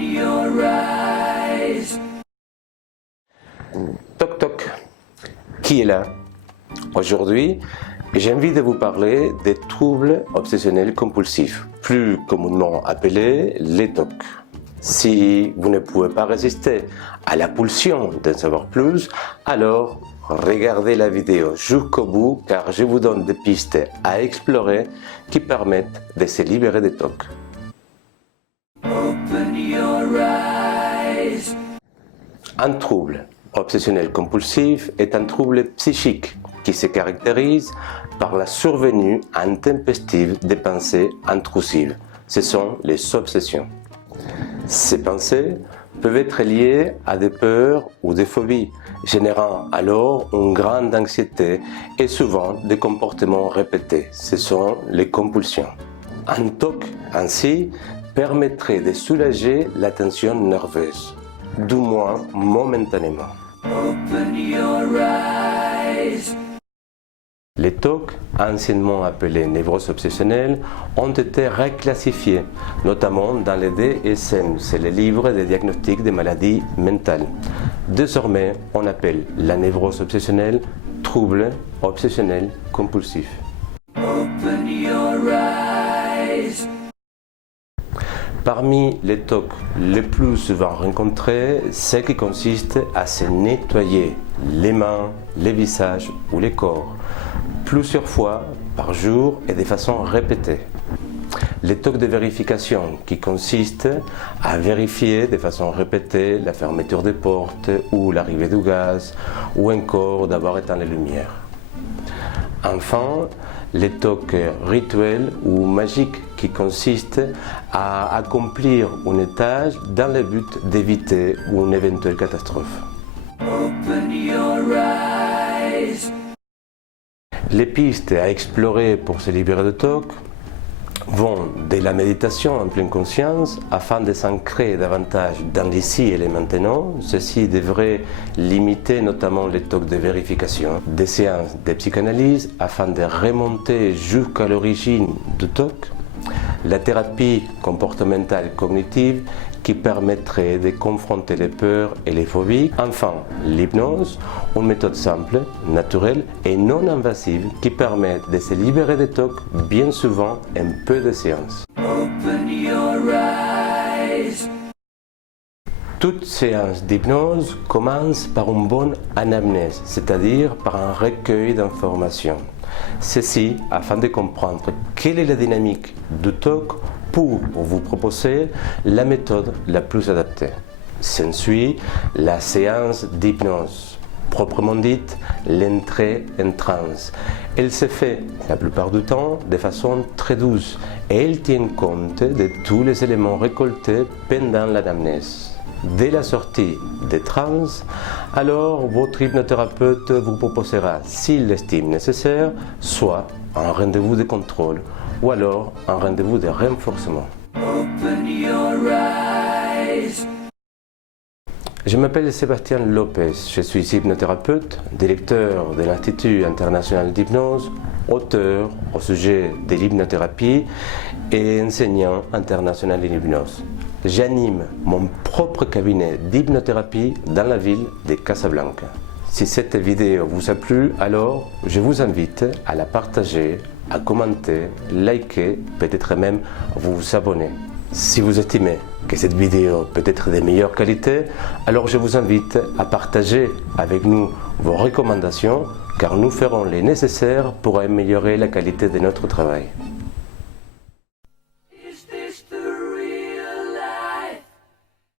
your eyes. Toc toc, qui est là? Aujourd'hui, j'ai envie de vous parler des troubles obsessionnels compulsifs, plus communément appelés les TOC. Si vous ne pouvez pas résister à la pulsion d'en savoir plus, alors regardez la vidéo jusqu'au bout car je vous donne des pistes à explorer qui permettent de se libérer des TOC. Open your eyes. Un trouble obsessionnel compulsif est un trouble psychique qui se caractérise par la survenue intempestive des pensées intrusives. Ce sont les obsessions. Ces pensées peuvent être liées à des peurs ou des phobies, générant alors une grande anxiété et souvent des comportements répétés. Ce sont les compulsions. Un TOC ainsi permettrait de soulager la tension nerveuse, du moins momentanément. Open your eyes. Les TOC, anciennement appelés névroses obsessionnelles, ont été reclassifiés, notamment dans les DSM, c'est le livre de diagnostic des maladies mentales. Désormais, on appelle la névrose obsessionnelle trouble obsessionnel compulsif. Open your eyes. Parmi les TOC les plus souvent rencontrés, ceux qui consistent à se nettoyer les mains, les visages ou les corps, plusieurs fois par jour et de façon répétée. Les TOC de vérification qui consistent à vérifier de façon répétée la fermeture des portes ou l'arrivée du gaz ou encore d'avoir éteint les lumières. Enfin, les TOC rituels ou magiques qui consistent à accomplir une tâche dans le but d'éviter une éventuelle catastrophe. Open your eyes. Les pistes à explorer pour se libérer de TOC vont de la méditation en pleine conscience afin de s'ancrer davantage dans l'ici et le maintenant. Ceci devrait limiter notamment les TOC de vérification, des séances de psychanalyse afin de remonter jusqu'à l'origine du TOC, la thérapie comportementale cognitive qui permettrait de confronter les peurs et les phobies. Enfin, l'hypnose, une méthode simple, naturelle et non invasive qui permet de se libérer des TOC bien souvent en peu de séances. Open your eyes. Toute séance d'hypnose commence par une bonne anamnèse, c'est-à-dire par un recueil d'informations. Ceci afin de comprendre quelle est la dynamique du TOC pour vous proposer la méthode la plus adaptée. S'ensuit la séance d'hypnose, proprement dite l'entrée en transe. Elle se fait la plupart du temps de façon très douce et elle tient compte de tous les éléments récoltés pendant l'anamnèse. Dès la sortie des transes, alors votre hypnothérapeute vous proposera, s'il l'estime nécessaire, soit un rendez-vous de contrôle ou alors un rendez-vous de renforcement. Open your eyes. Je m'appelle Sébastien Lopez, je suis hypnothérapeute, directeur de l'Institut international d'hypnose, auteur au sujet de l'hypnothérapie et enseignant international en hypnose. J'anime mon propre cabinet d'hypnothérapie dans la ville de Casablanca. Si cette vidéo vous a plu, alors je vous invite à la partager, à commenter, liker, peut-être même vous abonner. Si vous estimez que cette vidéo peut être de meilleure qualité, alors je vous invite à partager avec nous vos recommandations car nous ferons les nécessaires pour améliorer la qualité de notre travail.